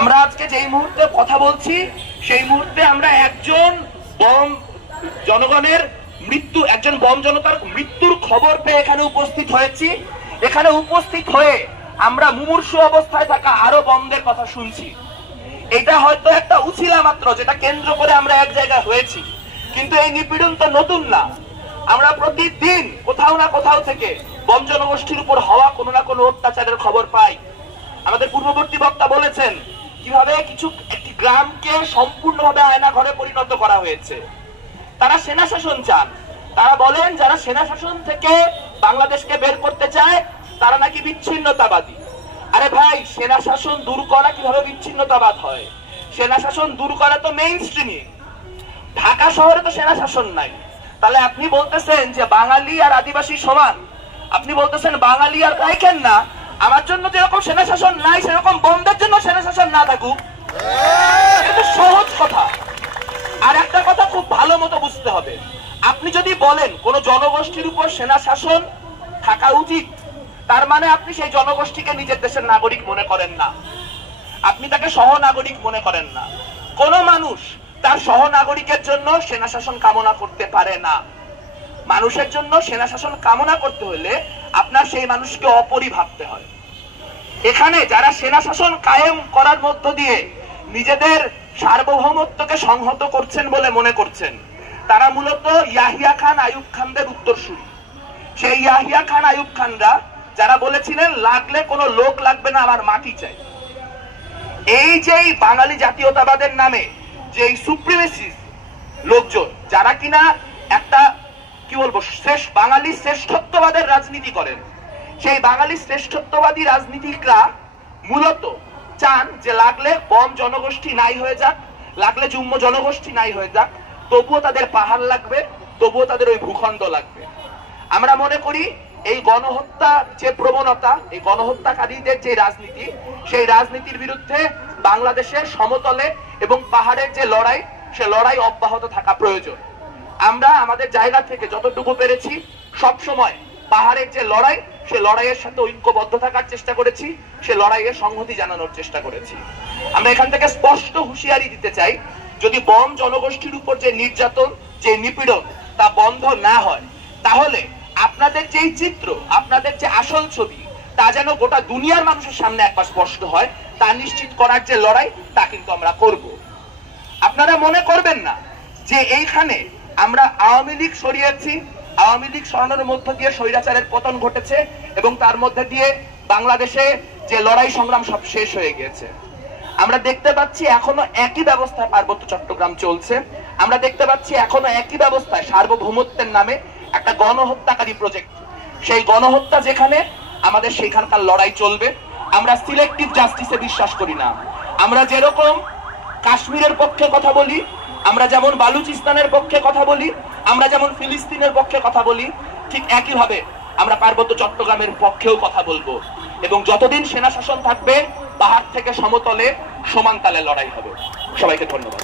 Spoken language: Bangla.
আমরা আজকে যেই মুহূর্তে কথা বলছি সেই মুহূর্তে আমরা একজন জনগণের মৃত্যু, একজন বম জনতার মৃত্যুর খবর পেয়ে এখানে উপস্থিত হয়েছি। এখানে উপস্থিত হয়ে আমরা মুমূর্ষু অবস্থায় থাকা আরো বমদের কথা শুনছি। এটা হয়তো একটা উছিলা মাত্র, যেটা কেন্দ্র করে আমরা এক জায়গায় হয়েছি, কিন্তু এই নিপীড়ন তো নতুন না। আমরা প্রতিদিন কোথাও না কোথাও থেকে বম জনগোষ্ঠীর উপর হওয়া কোনো না কোনো অত্যাচারের খবর পাই। আমাদের পূর্ববর্তী বক্তা বলেছেন কিভাবে একটি গ্রামকে সম্পূর্ণভাবে আয়না ঘরে পরিণত করা হয়েছে। তারা সেনা শাসন চান। তারা বলেন যারা সেনা শাসন থেকে বাংলাদেশকে বের করতে চায় তারা নাকি বিচ্ছিন্নতাবাদী। আরে ভাই, সেনা শাসন দূর করা কিভাবে বিচ্ছিন্নতাবাদ হয়? সেনা শাসন দূর করা তো মেইন স্ট্রিমিং। ঢাকা শহরে তো সেনা শাসন নাই। তাহলে আপনি বলতেছেন যে বাঙালি আর আদিবাসী সমান, আপনি বলতেছেন বাঙালি আর রাইখেন না। আমার জন্য যেরকম সেনা শাসন নাই সেরকম বমদের জন্য সেনা শাসন না থাকুক, এটা সহজ কথা। আর একটা কথা খুব ভালো মতো বুঝতে হবে, আপনি যদি বলেন কোন জনগোষ্ঠীর উপর সেনা শাসন থাকা উচিত, তার মানে আপনি সেই জনগোষ্ঠীকে নিজের দেশের নাগরিক মনে করেন না, আপনি তাকে সহনাগরিক মনে করেন না। কোন মানুষ তার সহনাগরিকের জন্য সেনা শাসন কামনা করতে পারে না। মানুষের জন্য সেনা শাসন কামনা করতে হলে আপনার সেই মানুষকে অপরি ভাবতে হয়। এখানে যারা সেনা শাসন কায়েম করার মধ্য দিয়ে নিজেদের সার্বভৌমত্বকে সংহত করছেন বলে মনে করছেন, তারা মূলত ইয়াহিয়া খান, আইয়ুব খানদের উত্তরসূরি। সেই ইয়াহিয়া খান, আইয়ুব খানরা যারা বলেছিলেন লাগলে কোনো লোক লাগবে না, আমার মাটি চাই। এই যে বাঙালি জাতীয়তাবাদের নামে যে সুপ্রিমেসিস্ট লোকজন, যারা কিনা একটা কি বলবো বাঙালি শ্রেষ্ঠত্ববাদের রাজনীতি করেন, সেই বাঙালি শ্রেষ্ঠত্ববাদী রাজনীতিকরা মূলত চান যে লাগলে বম জনগোষ্ঠী নাই হয়ে যাক, লাগলে যুম্ম জনগোষ্ঠী নাই হয়ে যাক, তবুও তাদের পাহাড় লাগবে, তবুও তাদের ওই ভূখণ্ড লাগবে। আমরা মনে করি এই গণহত্যা যে প্রবণতা, এই গণহত্যাকারীদের যে রাজনীতি, সেই রাজনীতির বিরুদ্ধে বাংলাদেশের সমতলে এবং পাহাড়ের যে লড়াই, সে লড়াই অব্যাহত থাকা প্রয়োজন। আমরা আমাদের জায়গা থেকে যতটুকু পেরেছি সব সময় পাহাড়ের যে লড়াই, সে লড়াইয়ের সাথে ঐক্যবদ্ধ থাকার চেষ্টা করেছি, সে লড়াইয়ের সংহতি জানানোর চেষ্টা করেছি। আমরা এখান থেকে স্পষ্ট হুঁশিয়ারি দিতে চাই, যদি বম জনগোষ্ঠীর উপর যে নির্যাতন, যে নিপীড়ন, তা বন্ধ না হয়, তাহলে আপনাদের যে চিত্র, আপনাদের যে আসল ছবি, তা যেন গোটা দুনিয়ার মানুষের সামনে একবার স্পষ্ট হয়, তা নিশ্চিত করার যে লড়াই, তা কিন্তু আমরা করব। আপনারা মনে করবেন না যে এইখানে আমরা আওয়ামী লীগ সরিয়েছি, আওয়ামী লীগ সরানোর মধ্য দিয়ে স্বৈরাচারের পতন ঘটেছে এবং তার মধ্যে দিয়ে বাংলাদেশে যে লড়াই সংগ্রাম সব শেষ হয়ে গিয়েছে। আমরা দেখতে পাচ্ছি এখনো একই ব্যবস্থায় পার্বত্য চট্টগ্রাম চলছে। আমরা দেখতে পাচ্ছি এখনো একই ব্যবস্থায় সার্বভৌমত্বের নামে একটা গণহত্যাকারী প্রজেক্ট। সেই গণহত্যা যেখানে, আমাদের সেখানকার লড়াই চলবে। আমরা সিলেক্টিভ জাস্টিসে বিশ্বাস করি না। আমরা যেরকম কাশ্মীরের পক্ষে কথা বলি, আমরা যেমন বালুচিস্তানের পক্ষে কথা বলি, আমরা যেমন ফিলিস্তিনের পক্ষে কথা বলি, ঠিক একইভাবে আমরা পার্বত্য চট্টগ্রামের পক্ষেও কথা বলবো। এবং যতদিন সেনা শাসন থাকবে, পাহাড় থেকে সমতলে সমান তালে লড়াই হবে। সবাইকে ধন্যবাদ।